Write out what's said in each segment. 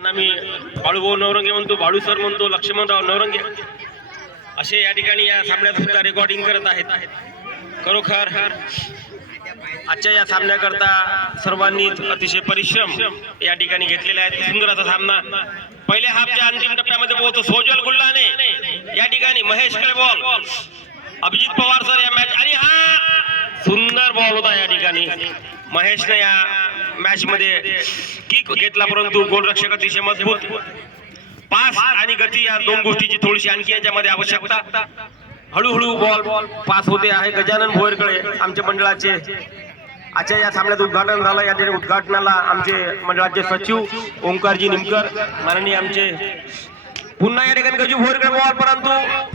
मी बाळूभाऊ नवरंगे म्हणतो, बाळू सर म्हणतो, लक्ष्मणराव नवरंगे असे या ठिकाणी या सामन्यात सुद्धा रेकॉर्डिंग करत आहेत. खरोखर आजच्या या सामन्याकरता सर्वांनी अतिशय परिश्रम या ठिकाणी घेतलेले आहेत. सुंदर असा सामना पहिल्या हाफच्या अंतिम टप्प्यामध्ये पोहोचतो. सोजल गुल्लाने या ठिकाणी महेशकडे बॉल, अभिजित पवार सर या मॅच, आणि हा सुंदर बॉल होता या ठिकाणी महेशने या मॅच मध्ये किक घेतला, परंतु गोलरक्षक अतिशय मजबूत. पास आणि गती या दोन गोष्टीची थोडीशी आणखी याच्यामध्ये आवश्यकता. हळूहळू बॉल पास होते आहे. गजानन भोयरकडे आमच्या मंडळाचे आजच्या या सामन्यात उद्घाटन झालं. या ठिकाणी उद्घाटनाला आमचे मंडळाचे सचिव ओंकारजी निमकर माननीय आमचे पुन्हा या ठिकाणी गजू भोयरकडे बॉल, परंतु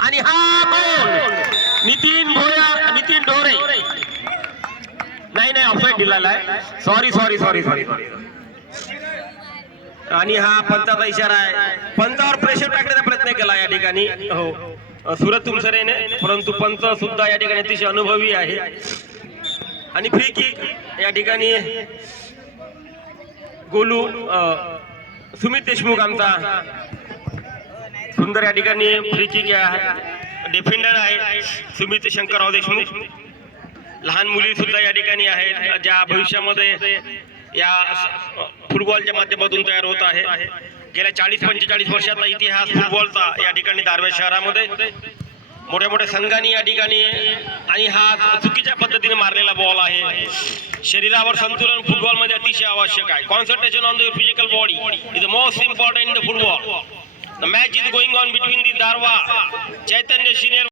आणि हा बॉल नितीन ढोरे नाही ऑफसाईड दिलेला आहे. सॉरी. आणि हा पंचाचा इशारा आहे. पंचावर प्रेशर टाकण्याचा प्रयत्न केला या ठिकाणी हो सुरत तुमसरेने, परंतु पंच सुद्धा या ठिकाणी अतिशय अनुभवी आहे. आणि फ्री किक या ठिकाणी गोलू सुमित देशमुख आमचा सुंदर या ठिकाणी फ्री किक डिफेंडर आहे सुमित शंकरराव देशमुख. लहान मुली सुद्धा या ठिकाणी आहेत ज्या भविष्यामध्ये या फुटबॉलच्या माध्यमातून तयार होत आहे. गेल्या 40-45 वर्षाचा इतिहास फुटबॉलचा या ठिकाणी दारव्हा शहरामध्ये मोठ्या मोठ्या संघांनी या ठिकाणी, आणि हा चुकीच्या पद्धतीने मारलेला बॉल आहे. शरीरावर संतुलन फुटबॉलमध्ये अतिशय आवश्यक आहे. Concentration on the physical body is the most important in the football. The match is going on between the Darwha Chaitanya senior